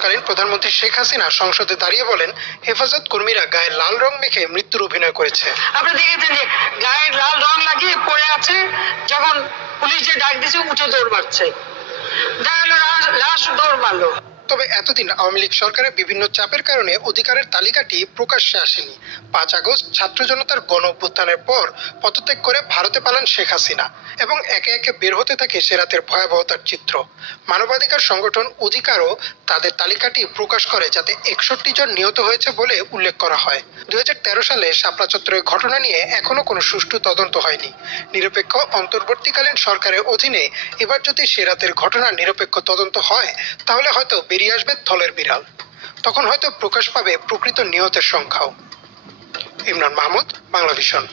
তৎকালীন প্রধানমন্ত্রী শেখ হাসিনা সংসদে দাঁড়িয়ে বলেন, হেফাজত কর্মীরা গায়ে লাল রং মেখে মৃত্যুর অভিনয় করেছে। আপনি দেখেছেন যে গায়ে লাল রং লাগিয়ে পড়ে আছে, যখন পুলিশ যে ডাক দিয়েছে উঠে দৌড় মারছে, লাশ দৌড় মারলো। তবে এতদিন আওয়ামী লীগ সরকারের বিভিন্ন চাপের কারণে অধিকারের তালিকাটি প্রকাশ্যে আসেনি। 5 আগস্ট ছাত্র জনতার গণ অভ্যুত্থানের পর পদত্যাগ করে ভারতে পালান শেখ হাসিনা এবং একে একে বের হতে থাকে সে রাতের ভয়াবহতার চিত্র। মানবাধিকার সংগঠন অধিকারও তাদের তালিকাটি প্রকাশ করে, যাতে 61 জন নিহত হয়েছে বলে উল্লেখ করা হয়। 2013 সালে শাপলা চত্বরের ঘটনা নিয়ে এখনো কোনো সুষ্ঠু তদন্ত হয়নি। নিরপেক্ষ অন্তর্বর্তীকালীন সরকারের অধীনে এবার যদি সে রাতের ঘটনার নিরপেক্ষ তদন্ত হয়, তাহলে হয়তো বেরিয়ে আসবে থলের বিড়াল। তখন হয়তো প্রকাশ পাবে প্রকৃত নিহতের সংখ্যাও। ইমরান মাহমুদ, বাংলা ভিশন।